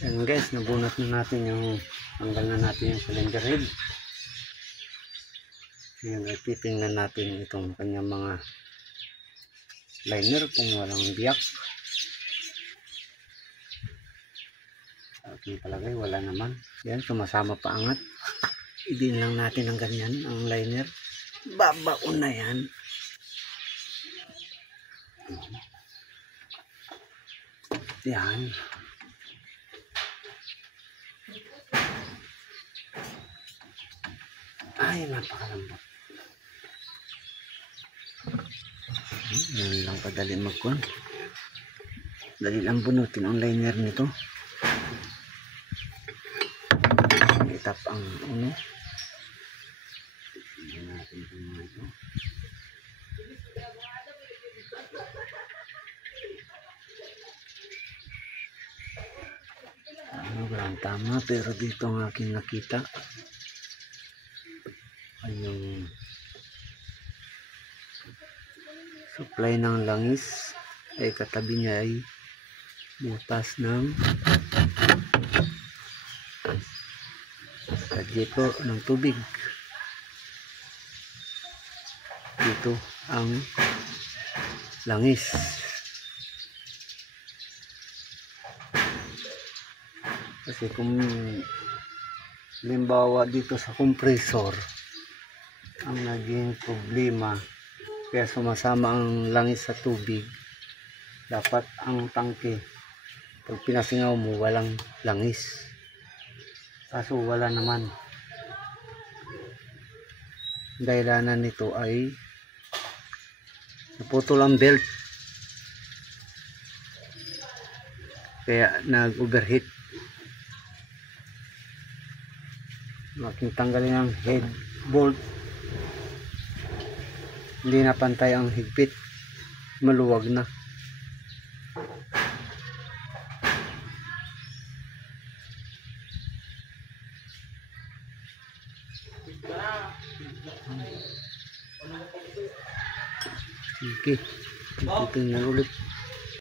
Ayan guys, nabunot na natin yung, tanggal na natin yung cylinder head. Ngayon ay titingnan natin itong kanyang mga liner kung walang biyak. Aking palagay wala naman. Yan, sumasama pa angat. Idin lang natin ng ganyan ang liner. Babaon na yan. Yan. Ay, napakalambot. Yan lang kadali magkuhan. Dali lang bunutin ang liner nito. Itap ang uno. Tingnan natin kung ano ito. Ano ba ang tama, pero dito ang aking nakita ay yung supply ng langis ay katabi niya ay butas ng dito ng tubig. Dito ang langis. Kasi kung limbawa dito sa compressor ang naging problema kaya sumasama ang langis sa tubig, dapat ang tangke pag pinasingaw mo walang langis, kaso wala naman. Dahilanan nito ay naputol ang belt kaya nag-overheat. Making tanggalin ang head bolt, hindi na pantay ang higpit, maluwag na. Sige, titingnan ulit.